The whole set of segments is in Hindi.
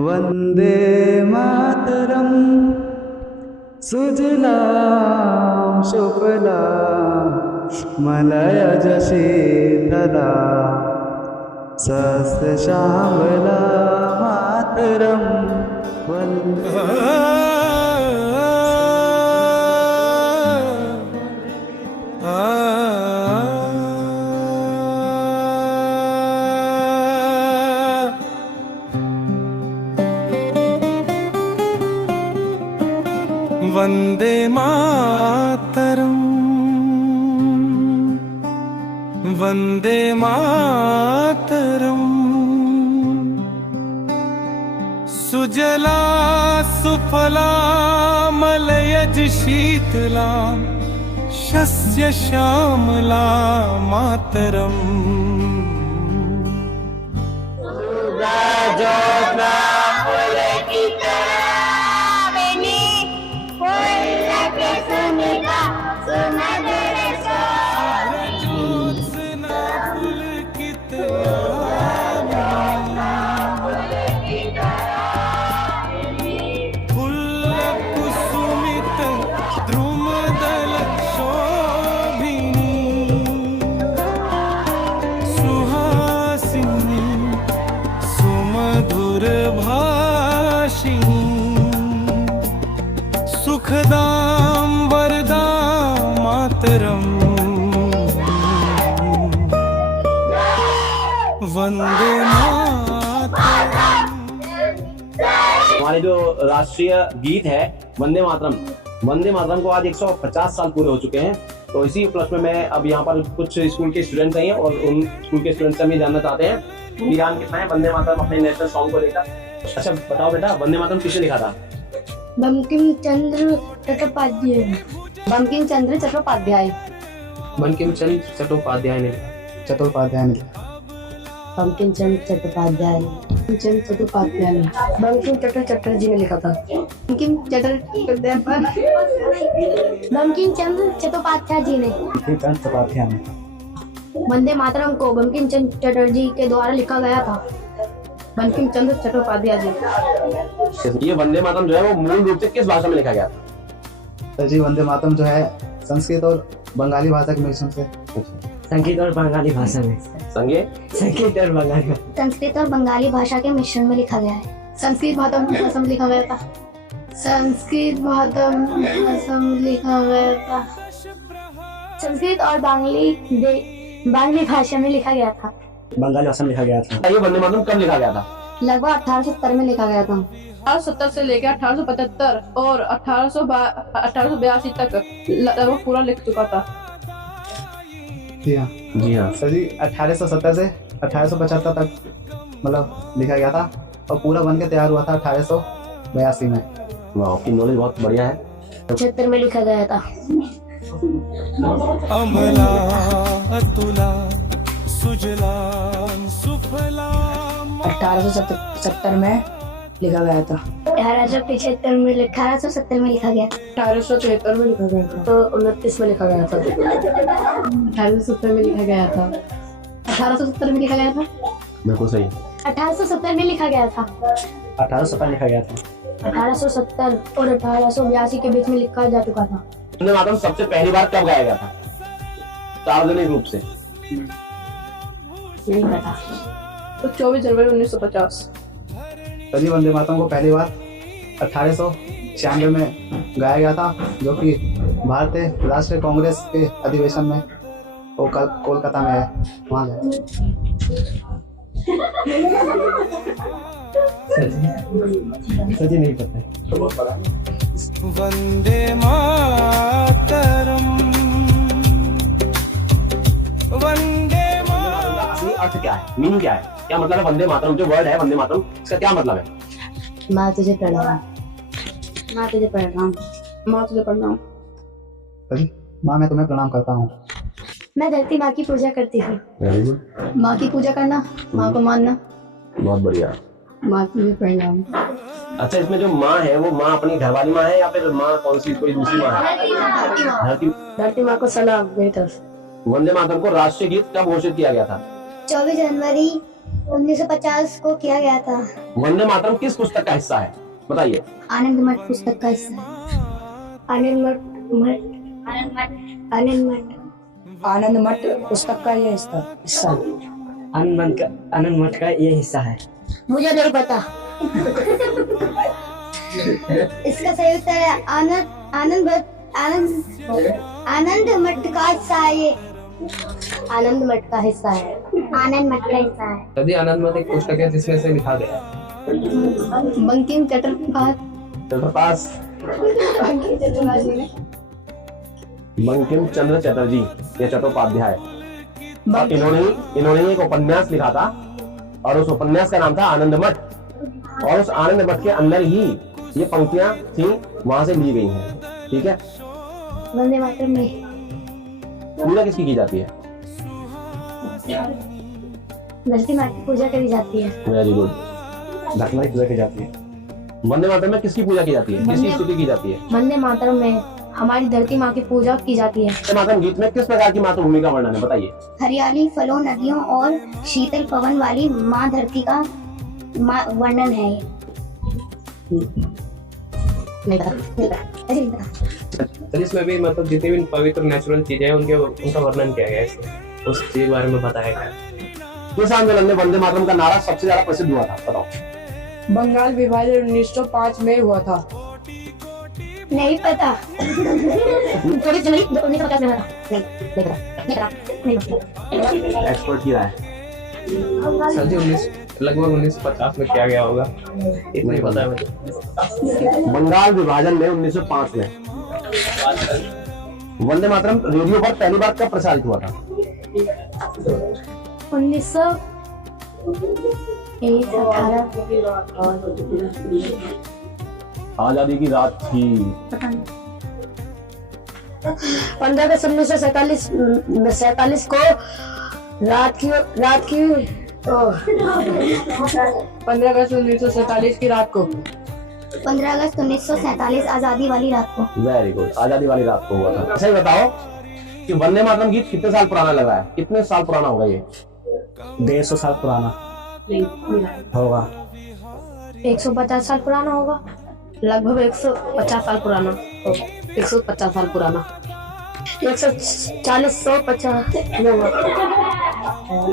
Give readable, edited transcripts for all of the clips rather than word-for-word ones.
वन्दे मातरम् सुजलां सुफलां मलयज शीतला सस्यश्यामला मातरं वन्दे वन्दे मातरम् वन्दे मातरम् सुजला सुफला मलयज शीतला शस्य श्यामला मातरम् सुखदां वरदां मातरम् वन्दे मातरम्। हमारे जो राष्ट्रीय गीत है वंदे मातरम, वंदे मातरम को आज 150 साल पूरे हो चुके हैं। तो इसी उपलक्ष्य में मैं अब यहाँ पर कुछ स्कूल के स्टूडेंट्स हैं और उन स्कूल के स्टूडेंट्स से हम ये जानना चाहते हैं ईरान कितना है वंदे मातरम अपने नेशनल सॉन्ग को लेकर। अच्छा बताओ बेटा, वंदे मातरम किसने लिखा था? बंकिम चंद्र चट्टोपाध्याय। बंकिम चंद्र चट्टोपाध्याय। बंकिम चंद्र चट्टोपाध्याय ने बंकिम चंद्र चट्टोपाध्याय। चंद्र चट्टोपाध्याय ने। बंकिम चंद्र चटर्जी ने लिखा था। बंकिम चंद्र चट्टोपाध्याय जी ने। वंदे मातरम को बंकिम चंद्र चटर्जी के द्वारा लिखा गया था। बंकिम चंद्र चट्टोपाध्याय जी। ये वंदे मातरम जो है वो मूल रूप से किस भाषा में लिखा गया था? तो जी वंदे मातरम जो है संस्कृत और बंगाली भाषा के मिश्रण से। संगीत और बंगाली भाषा में। संगीत और बंगाली। संस्कृत और बंगाली भाषा के मिश्रण में लिखा गया है। संस्कृत भाषा में लिखा गया था। संस्कृत भाषा में लिखा गया था। संस्कृत और बांग्ली भाषा में लिखा गया था। बंगाली भाषा में लिखा गया था। ये वंदे मातरम कब लिखा गया था? लगभग 1870 में लिखा गया था। 1870 से लेकर 1875 और 1882 तक लगभग पूरा लिख चुका था। जी हाँ सर जी 1870 से 1875 तक मतलब लिखा गया था और पूरा बन के तैयार हुआ था 1882 में। वाह, आपकी नॉलेज बहुत बढ़िया है। 76 में लिखा गया था। अमला अतुला सुजलां सुफलां 1870 में लिखा गया था। 1875 में 1870 में लिखा गया। 1873 में लिखा गया था। 29 में लिखा गया था। 1870 में लिखा गया था। 1870 में लिखा गया था। बिल्कुल सही। 1870 में लिखा गया था। 1870 लिखा गया था। 1870 और 1882 के बीच में लिखा जा चुका था। वंदे मातरम सबसे पहली बार कब गाया गया था सार्वजनिक रूप से? नहीं पता। तो 24 जनवरी 1950। तो जी वंदे मातरम को पहली बार 1896 में गाया गया था, जो कि भारतीय राष्ट्रीय कांग्रेस के अधिवेशन में वो कोलकाता में है, वहाँ गया। सही नहीं पता। वन्दे मातरम् वन्दे असली अर्थ क्या है, मीनिंग क्या है, क्या मतलब है वंदे मातरम? जो वर्ड है वंदे मातरम, इसका क्या मतलब है? माँ तुझे प्रणाम। माँ तुझे प्रणाम। माँ तुझे प्रणाम। माँ मैं तुम्हें प्रणाम करता हूँ। मैं धरती माँ की पूजा करती हूँ। वेरी गुड, माँ की पूजा करना, माँ को मानना। बहुत बढ़िया। माँ तुझे प्रणाम। अच्छा, इसमें जो माँ है वो माँ अपनी घरवाली माँ है या फिर माँ कौन सी कोई दूसरी माँ है? धरती माँ को सलाम बेटा। वंदे मातरम को राष्ट्रीय गीत कब घोषित किया गया था? 24 जनवरी 1950 को किया गया था। वंदे मातरम किस पुस्तक का हिस्सा है, बताइए। आनंद मठ पुस्तक का हिस्सा है। आनंद मठ पुस्तक का ये हिस्सा। आनंद मठ का ये हिस्सा है। मुझे नहीं पता। इसका सही उत्तर है आनंद मठ का हिस्सा है ये। आनंद मठ का हिस्सा है। आनंद मठ का हिस्सा है। यदि आनंद मठ एक पुस्तक है जिसमें से लिखा गया है। बंकिम चटर्पाठ। बंकिम चंद्र चटर्जी या चट्टोपाध्याय। और इन्होंने एक उपन्यास लिखा था और उस उपन्यास का नाम था आनंद मठ। और उस आनंद मठ के अंदर ही ये पंक्तियां थी, वहां से ली गई हैं। ठीक है। वंदे मातरम में पूजा किसकी की जाती है? धरती माता की पूजा करी जाती है। Very good. धरती माता की पूजा की जाती है। वंदे मातरम में किसकी पूजा की जाती है, किसकी स्तुति की जाती है? वंदे मातरम में हमारी धरती माँ की पूजा की जाती है। वंदे मातरम गीत में किस प्रकार की मातृभूमि का वर्णन है, बताइए। हरियाली, फलों, नदियों और शीतल पवन वाली माँ धरती का वर्णन है। नहीं पता। तो इसमें भी मतलब जितनी भी पवित्र नेचुरल चीजें हैं उनका वर्णन किया गया है इसमें। उस चीज के बारे में बताया गया है। किस आंदोलन में वंदे मातरम का नारा सबसे ज्यादा प्रसिद्ध हुआ था, बताओ। बंगाल विभाजन 1905 में हुआ था। नहीं पता। थोड़ी जनवरी 1950 में हुआ था। नहीं पता। एक्सपर्ट की राय। सर जी लगभग 1950 में किया गया होगा, इतना ही पता है मुझे। बंगाल विभाजन में 1905 में। वंदे मातरम रेडियो पर पहली बार कब प्रसारित हुआ था? 1918। आजादी की रात थी। 15 अगस्त 1947 को रात की 15 अगस्त 1947 की रात को। 15 अगस्त 1947 आजादी वाली रात को। Very good. आजादी वाली रात को हुआ था। सही बताओ कि वंदे मातरम गीत कितने साल पुराना लग रहा है, कितने साल पुराना होगा ये? 150 साल पुराना होगा। 150 साल पुराना होगा। लगभग 150 साल पुराना होगा। 150 साल पुराना। 140 150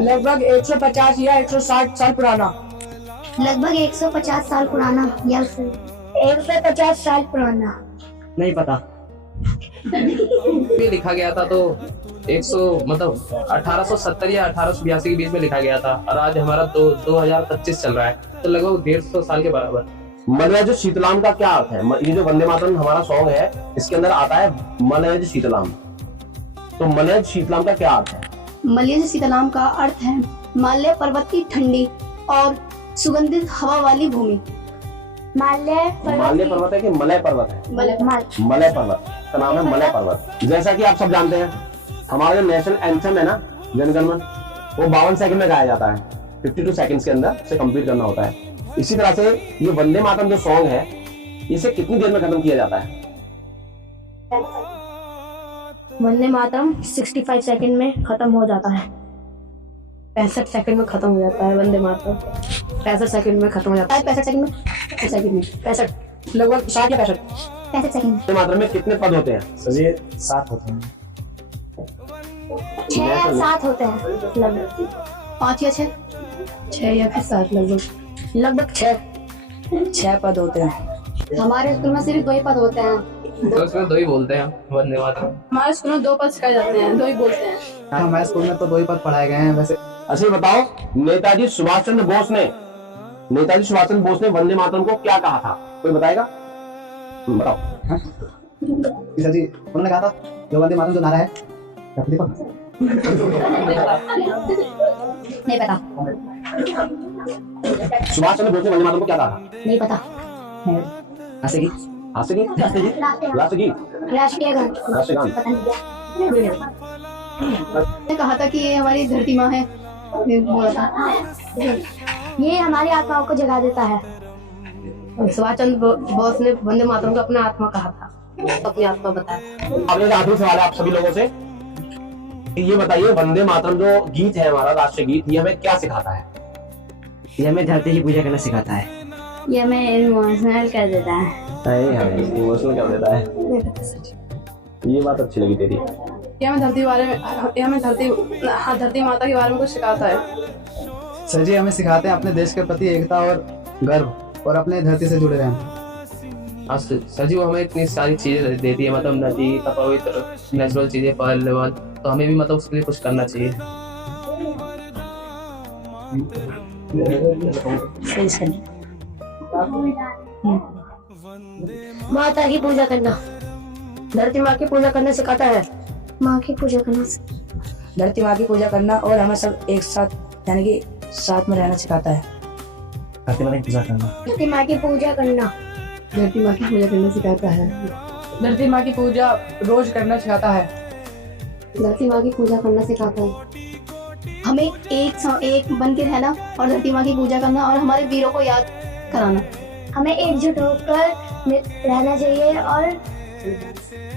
लगभग 150 या 160 साल पुराना। लगभग 150 साल पुराना या 150 साल पुराना। नहीं पता। भी लिखा गया था तो 1870 या 1882 के बीच में लिखा गया था और आज हमारा 2025 चल रहा है, तो लगभग 150 साल के बराबर। मलयज शीतलाम का क्या अर्थ है? ये जो वंदे मातरम हमारा सॉन्ग है इसके अंदर आता है मलयज शीतलाम। तो मलयज शीतलाम का क्या अर्थ है? मलय शीतलाम का अर्थ है माल्य पर्वत की ठंडी और सुगंधित हवा वाली भूमि। माल्य पर्वत है कि मलय पर्वत है? मलय पर्वत का नाम है मलय पर्वत। जैसा कि आप सब जानते हैं हमारा जो नेशनल एंथम है ना, जन गण मन, वो 52 सेकंड में गाया जाता है। 52 सेकंड्स के अंदर से कंप्लीट करना होता है। इसी तरह से ये वंदे मातरम जो सॉन्ग है इसे कितनी देर में खत्म किया जाता है? वंदे मातरम 65 सेकंड में खत्म हो जाता है। 65 सेकंड में खत्म हो जाता है वंदे मातरम। 65 सेकंड में खत्म हो जाता है। 65 सेकंड में 65 लगभग 60 या 65 सेकंड। वंदे मातरम में कितने पद होते हैं? सर ये 7 होते हैं। 6 या 7 होते हैं लगभग। 5 या 6 या फिर 7 लगभग 6 पद होते हैं। हमारे स्कूल में सिर्फ 2 ही पद होते हैं। तो उसमें 2 ही बोलते हैं वंदे मातरम। हमारे स्कूल में 2 पद सिखाए जाते हैं, 2 ही बोलते हैं। हमारे स्कूल में तो 2 ही पद पढ़ाए गए हैं वैसे। अच्छा ये बताओ, नेताजी सुभाष चंद्र बोस ने वंदे मातरम को क्या कहा था, कोई बताएगा? बताओ। सर जी उन्होंने कहा था जो वंदे मातरम जो नारा है नहीं पता। सुभाष चंद्र बोस ने वंदे मातरम को क्या कहा था? नहीं पता। राष्ट्रीय गान। ने कहा था कि ये हमारी धरती माँ है। बोला था ये हमारी आत्माओं को जगा देता है। सुभाष चंद्र बोस ने वंदे मातरम को अपना आत्मा कहा था, अपनी आत्मा बताया। अब एक आखिरी सवाल है आप सभी लोगों से, ये बताइए वंदे मातरम जो गीत है हमारा राष्ट्रीय गीत, ये हमें क्या सिखाता है? ये हमें धरती की पूजा करना सिखाता है। ये हमें इमोशनल कर देता है। इमोशनल कर देता है। ये बात अच्छी लगी तेरी। ये हमें धरती माता के बारे में कुछ सिखाता है। सर जी हमें सिखाते हैं अपने देश के प्रति एकता और गर्व और अपने धरती से जुड़े रहना। हाँ सर जी, वो हमें इतनी सारी चीजें देती है, मतलब नदी का पवित्र नेचुरल चीजें फल वल, तो हमें भी मतलब उसके लिए कुछ करना चाहिए। माता की पूजा करना, धरती माँ की पूजा करना सिखाता है। माँ की पूजा करना, धरती माँ की पूजा करना और हमें सब एक साथ यानी कि साथ में रहना सिखाता है। धरती माता की पूजा करना, धरती माँ की पूजा करना, धरती माँ की पूजा करना सिखाता है। धरती माँ की पूजा रोज करना सिखाता है। धरती माँ की पूजा करना सिखाता है। हमें एक बन के रहना और धरती माँ की पूजा करना और हमारे वीरों को याद कराना। हमें एकजुट होकर रहना चाहिए और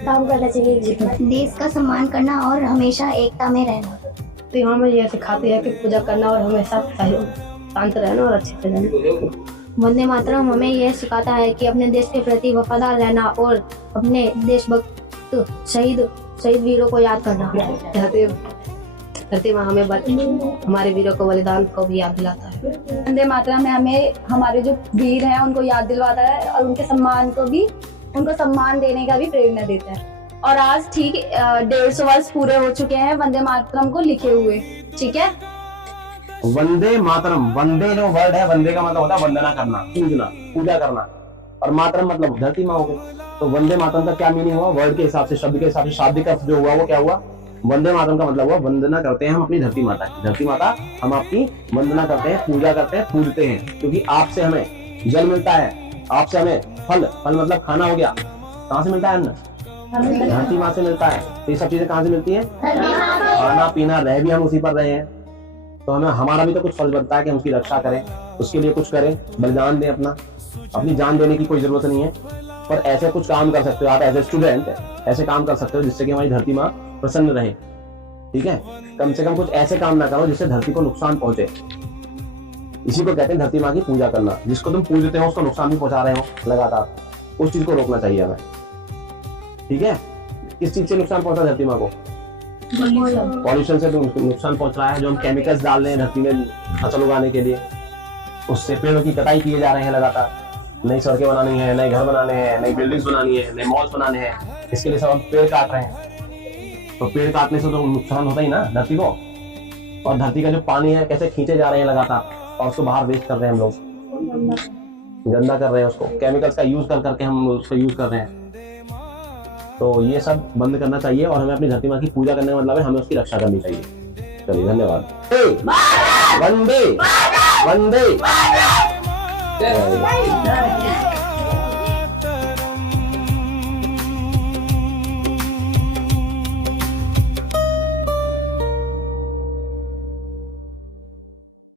काम करना चाहिए एकजुट होकर। देश का सम्मान करना और हमेशा एकता में रहना। तो यहाँ में ये सिखाती है कि पूजा करना और हमेशा शांत रहना और अच्छे से रहना। वंदे मातरम हमें यह सिखाता है कि अपने देश के प्रति वफादार रहना और अपने देशभक्त शहीद वीरों को याद करना। धरती माँ हमें हमारे वीरों को बलिदान को भी याद दिलाता है। वंदे मातरम में हमें हमारे जो वीर हैं उनको याद दिलवाता है और उनके सम्मान को भी, उनको सम्मान देने का भी प्रेरणा देता है। और आज ठीक 150 वर्ष पूरे हो चुके हैं वंदे मातरम को लिखे हुए। ठीक है, वंदे मातरम, वंदे जो वर्ड है, वंदे का मतलब होता है वंदना करना, पूजना, पूजा करना, और मातरम मतलब धरती माँ हो गई। तो वंदे मातरम का क्या मीनिंग हुआ? वर्ड के हिसाब से, शब्द के हिसाब से, शाब्दिक अर्थ जो हुआ वो क्या हुआ? वंदे मातरम का मतलब हुआ वंदना करते हैं हम अपनी धरती माता की। धरती माता हम आपकी वंदना करते हैं, पूजा करते हैं, पूजते हैं, क्योंकि आपसे हमें जल मिलता है, आपसे हमें फल मतलब खाना हो गया। कहाँ से मिलता है अन्न? धरती माँ से मिलता है। तो ये सब चीजें कहाँ से मिलती है? खाना पीना, रह भी हम उसी पर रहे हैं, तो हमें हमारा भी तो कुछ फर्ज बनता है कि हम उसकी रक्षा करें, उसके लिए कुछ करें, बलिदान दें अपना। अपनी जान देने की कोई जरूरत नहीं है, पर ऐसे कुछ काम कर सकते हो आप एज ए स्टूडेंट, ऐसे काम कर सकते हो जिससे कि हमारी धरती माँ प्रसन्न रहे। ठीक है, कम से कम कुछ ऐसे काम ना करो जिससे धरती को नुकसान पहुंचे। इसी को कहते हैं धरती माँ की पूजा करना। जिसको तुम पूजते हो उसको नुकसान भी पहुंचा रहे हो लगातार, उस चीज को रोकना चाहिए हमें। ठीक है, किस चीज से नुकसान पहुंचा धरती माँ को? पॉल्यूशन से नुकसान पहुंच रहा है, जो हम केमिकल्स डाल रहे हैं धरती में फसल उगाने के लिए, उससे पेड़ों की कटाई किए जा रहे हैं लगातार। नई सड़कें बनानी है, नए घर बनाने हैं, नई बिल्डिंग्स बनानी है, नए मॉल्स बनाने हैं, इसके लिए सब हम पेड़ काट रहे हैं। तो पेड़ काटने से तो नुकसान होता ही ना धरती को। और धरती का जो पानी है कैसे खींचे जा रहे हैं लगातार, और उसको बाहर वेस्ट कर रहे हैं हम लोग, गंदा कर रहे हैं उसको, केमिकल्स का यूज कर करके हम उसको यूज कर रहे हैं। तो ये सब बंद करना चाहिए और हमें अपनी धरती माँ की पूजा करने का मतलब है हमें उसकी रक्षा करनी चाहिए। चलिए, धन्यवाद। वंदे वंदे